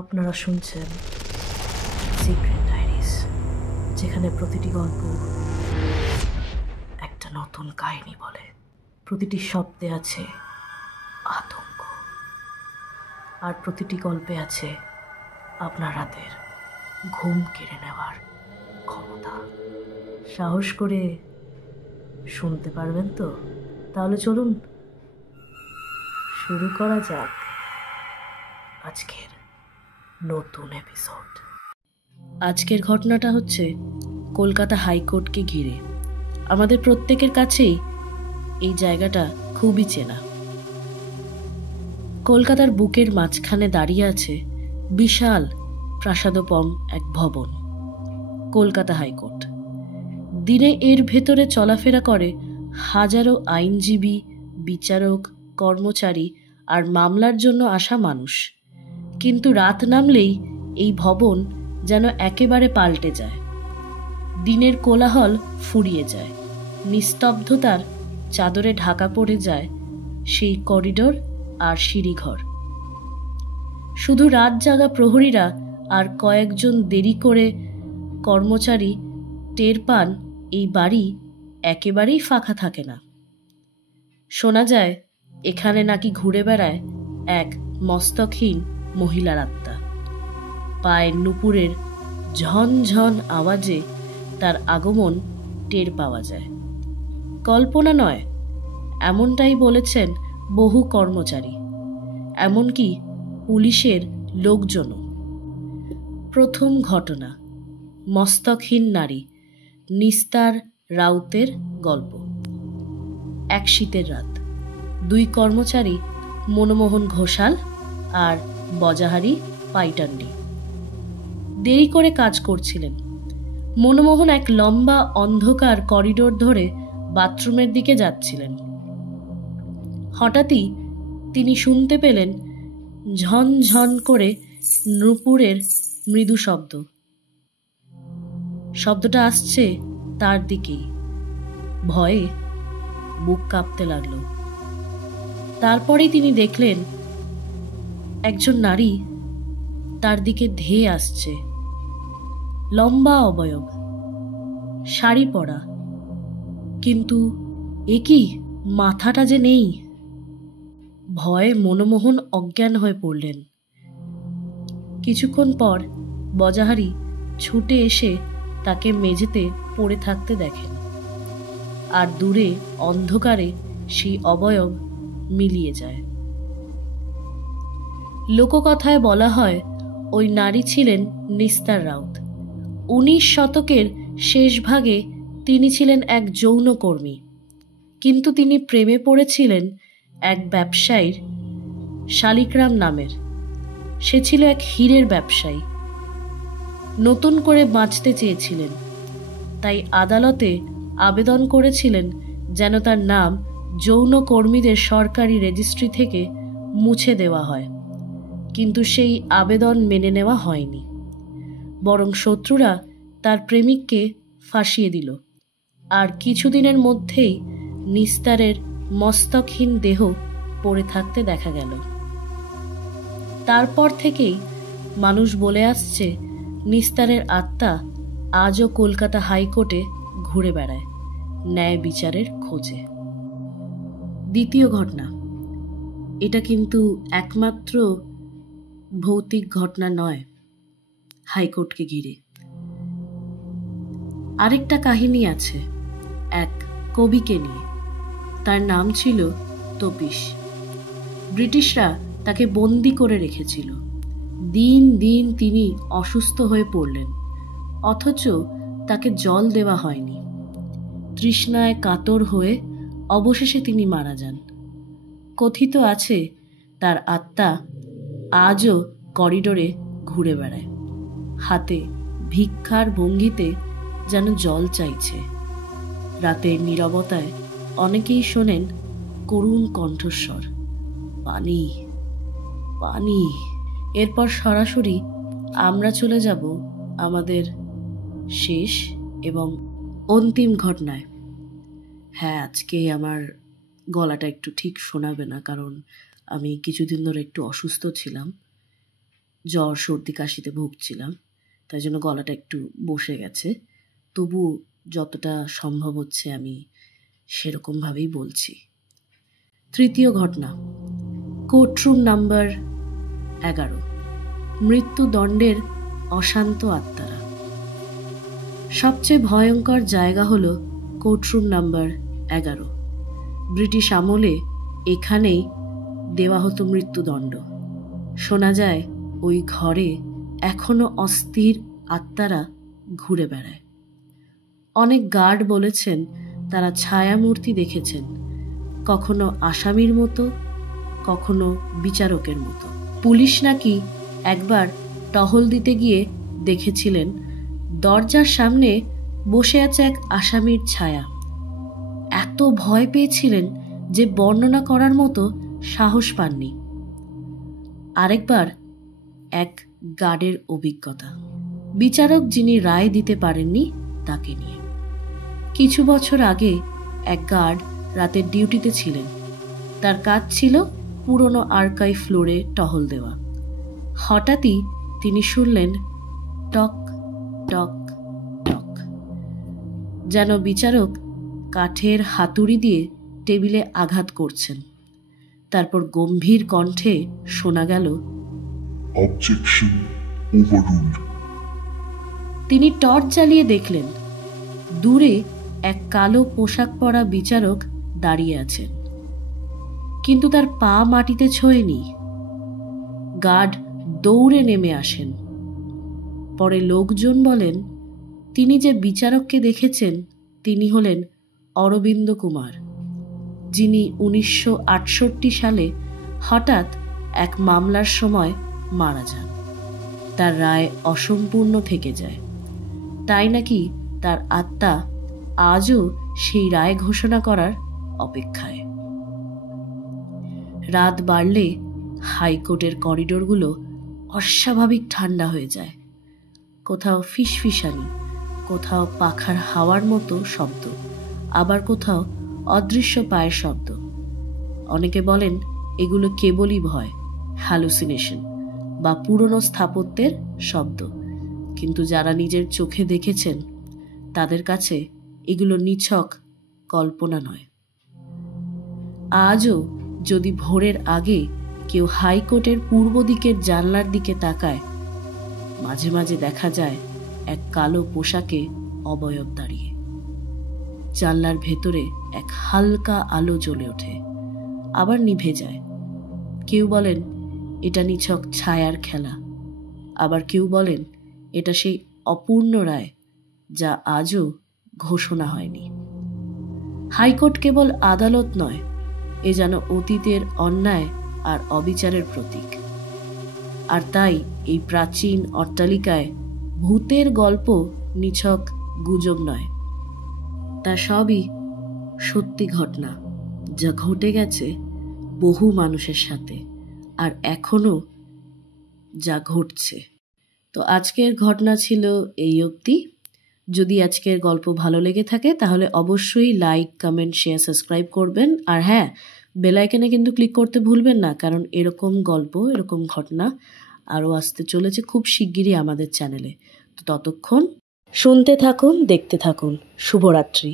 আপনারা শুনছেন secret diaries, যেখানে প্রতিটি গল্প একটা নতুন কাহিনী বলে। প্রতিটি শব্দে আছে আতঙ্ক, আর প্রতিটি গল্পে আছে আপনার রাতের ঘুম কেড়ে নেওয়ার ক্ষমতা। সাহস করে শুনতে পারবেন তো? তাহলে চলুন শুরু করা যাক আজকের নতুন এপিসোড। আজকের ঘটনাটা হচ্ছে কলকাতা হাইকোর্টকে ঘিরে। আমাদের প্রত্যেকের কাছেই এই জায়গাটা খুবই চেনা। কলকাতার বুকের মাঝখানে দাঁড়িয়ে আছে বিশাল প্রাসাদোপম এক ভবন, কলকাতা হাইকোর্ট। দিনে এর ভেতরে চলাফেরা করে হাজারো আইনজীবী, বিচারক, কর্মচারী আর মামলার জন্য আসা মানুষ। কিন্তু রাত নামলেই এই ভবন যেন একেবারে পাল্টে যায়। দিনের কোলাহল ফুরিয়ে যায়, নিস্তব্ধতার চাদরে ঢাকা পড়ে যায় সেই করিডোর আর সিঁড়িঘর। শুধু রাত জাগা প্রহরীরা আর কয়েকজন দেরি করে কর্মচারী টের পান এই বাড়ি একেবারেই ফাঁকা থাকে না। শোনা যায় এখানে নাকি ঘুরে বেড়ায় এক মস্তকহীন মহিলার আত্মা। পায়ের নুপুরের ঝনঝন আওয়াজে তার আগমন টের পাওয়া যায়। কল্পনা নয়, এমনটাই বলেছেন বহু কর্মচারী, এমনকি পুলিশের লোকজনও। প্রথম ঘটনা, মস্তকহীন নারী নিস্তার রাউতের গল্প। এক শীতের রাত, দুই কর্মচারী মনমোহন ঘোষাল আর বজাহারি পাইটান্ডি দেরি করে কাজ করছিলেন। মনমোহন এক লম্বা অন্ধকার করিডোর ধরে বাথরুমের দিকে যাচ্ছিলেন। হঠাৎই তিনি শুনতে পেলেন ঝনঝন করে নূপুরের মৃদু শব্দ। শব্দটা আসছে তার দিকেই। ভয়ে বুক কাঁপতে লাগল। তারপরেই তিনি দেখলেন একজন নারী তার দিকে ধেয়ে আসছে। লম্বা অবয়ব, শাড়ি পরা, কিন্তু এ কি, মাথাটা যে নেই। ভয়ে মনমোহন অজ্ঞান হয়ে পড়লেন। কিছুক্ষণ পর বজাহারি ছুটে এসে তাকে মেঝেতে পড়ে থাকতে দেখেন, আর দূরে অন্ধকারে সেই অবয়ব মিলিয়ে যায়। লোককথায় বলা হয় ওই নারী ছিলেন নিস্তার রাউত। 19 শতকের শেষ ভাগে তিনি ছিলেন এক যৌনকর্মী, কিন্তু তিনি প্রেমে পড়েছিলেন এক ব্যবসায়ীর, শালিগ্রাম নামের। সে ছিল এক হীরের ব্যবসায়ী। নতুন করে বাঁচতে চেয়েছিলেন, তাই আদালতে আবেদন করেছিলেন যেন তার নাম যৌনকর্মীদের সরকারি রেজিস্ট্রি থেকে মুছে দেওয়া হয়। কিন্তু সেই আবেদন মেনে নেওয়া হয়নি, বরং শত্রুরা তার প্রেমিককে ফাঁসিয়ে দিল। আর কিছুদিনের মধ্যেই নিস্তারের মস্তকহীন দেহ পড়ে থাকতে দেখা গেল। তারপর থেকেই মানুষ বলে আসছে নিস্তারের আত্মা আজও কলকাতা হাইকোর্টে ঘুরে বেড়ায় ন্যায় বিচারের খোঁজে। দ্বিতীয় ঘটনা, এটা কিন্তু একমাত্র ভৌতিক ঘটনা নয় হাইকোর্টকে ঘিরে। আরেকটা কাহিনী আছে এক কবিকে নিয়ে। তার নাম ছিল তপিস। ব্রিটিশরা তাকে বন্দি করে রেখেছিল। দিন দিন তিনি অসুস্থ হয়ে পড়লেন, অথচ তাকে জল দেওয়া হয়নি। তৃষ্ণায় কাতর হয়ে অবশেষে তিনি মারা যান। কথিত আছে তার আত্মা আজও করিডোরে ঘুরে বেড়ায়, হাতে ভিক্ষার ভঙ্গিতে যেন জল চাইছে। রাতের নীরবতায় অনেকেই শোনেন করুণ কণ্ঠস্বর, পানি পানি। এরপর সরাসরি আমরা চলে যাব আমাদের শেষ এবং অন্তিম ঘটনায়। হ্যাঁ, আজকে আমার গলাটা একটু ঠিক শোনাবে না, কারণ আমি কিছুদিন ধরে একটু অসুস্থ ছিলাম। জ্বর সর্দি কাশিতে ভুগছিলাম, তাই জন্য গলাটা একটু বসে গেছে। তবু যতটা সম্ভব হচ্ছে আমি সেরকমভাবেই বলছি। তৃতীয় ঘটনা, কোর্টরুম নাম্বার 11, মৃত্যুদণ্ডের অশান্ত আত্মারা। সবচেয়ে ভয়ঙ্কর জায়গা হলো কোর্টরুম নাম্বার 11। ব্রিটিশ আমলে এখানেই দেওয়া হতো মৃত্যুদণ্ড। শোনা যায় ওই ঘরে এখনো অস্থির আত্মারা ঘুরে বেড়ায়। অনেক গার্ড বলেছেন তারা ছায়ামূর্তি দেখেছেন, কখনো আসামির মতো, কখনো বিচারকের মতো। পুলিশ নাকি একবার টহল দিতে গিয়ে দেখেছিলেন দরজার সামনে বসে আছে এক আসামির ছায়া। এত ভয় পেয়েছিলেন যে বর্ণনা করার মতো সাহস পাননি। আরেকবার এক গার্ডের অভিজ্ঞতা, বিচারক যিনি রায় দিতে পারেননি তাকে নিয়ে। কিছু বছর আগে এক গার্ড রাতের ডিউটিতে ছিলেন। তার কাজ ছিল পুরনো আর্কাইভ ফ্লোরে টহল দেওয়া। হঠাৎই তিনি শুনলেন টক টক টক, যেন বিচারক কাঠের হাতুড়ি দিয়ে টেবিলে আঘাত করছেন। তারপর গম্ভীর কণ্ঠে শোনা গেল, অবজেকশন ওভাররুলড। তিনি টর্চ জ্বালিয়ে দেখলেন দূরে এক কালো পোশাক পরা বিচারক দাঁড়িয়ে আছেন, কিন্তু তার পা মাটিতে ছোঁয়নি। গার্ড দৌড়ে নেমে আসেন। পরে লোকজন বলেন তিনি যে বিচারককে দেখেছেন তিনি হলেন অরবিন্দ কুমার, যিনি 1968 সালে হঠাৎ এক মামলার সময় মারা যান। তার রায় অসম্পূর্ণ থেকে যায়, তাই নাকি তার আত্মা আজও সেই রায় ঘোষণা করার অপেক্ষায়। রাত বাড়লে হাইকোর্টের করিডোরগুলো অস্বাভাবিক ঠান্ডা হয়ে যায়। কোথাও ফিসফিসানি, কোথাও পাখার হাওয়ার মতো শব্দ, আবার কোথাও অদৃশ্য পায়ের শব্দ। অনেকে বলেন এগুলো কেবলই ভয়, হ্যালুসিনেশন বা পুরনো স্থাপত্যের শব্দ, কিন্তু যারা নিজের চোখে দেখেছেন তাদের কাছে এগুলো নিছক কল্পনা নয়। আজও যদি ভোরের আগে কেউ হাইকোর্টের পূর্ব দিকের জানলার দিকে তাকায়, মাঝে মাঝে দেখা যায় এক কালো পোশাকে অবয়ব দাঁড়িয়ে। জানলার ভেতরে এক হালকা আলো জ্বলে ওঠে, আবার নিভে যায়। কেউ বলেন এটা নিছক ছায়ার খেলা, আবার কেউ বলেন এটা সেই অপূর্ণ রায় যা আজও ঘোষণা হয়নি। হাইকোর্ট কেবল আদালত নয়, এ যেন অতীতের অন্যায় আর অবিচারের প্রতীক। আর তাই এই প্রাচীন অট্টালিকায় ভূতের গল্প নিছক গুজব নয়, তা সবই সত্যি ঘটনা যা ঘটে গেছে বহু মানুষের সাথে, আর এখনো যা ঘটছে। তো আজকের ঘটনা ছিল এই অবধি। যদি আজকের গল্প ভালো লেগে থাকে তাহলে অবশ্যই লাইক, কমেন্ট, শেয়ার, সাবস্ক্রাইব করবেন। আর হ্যাঁ, বেল আইকনে কিন্তু ক্লিক করতে ভুলবেন না, কারণ এরকম গল্প, এরকম ঘটনা আরও আসতে চলেছে খুব শিগগিরই আমাদের চ্যানেলে। তো ততক্ষণ শুনতে থাকুন, দেখতে থাকুন। শুভরাত্রি।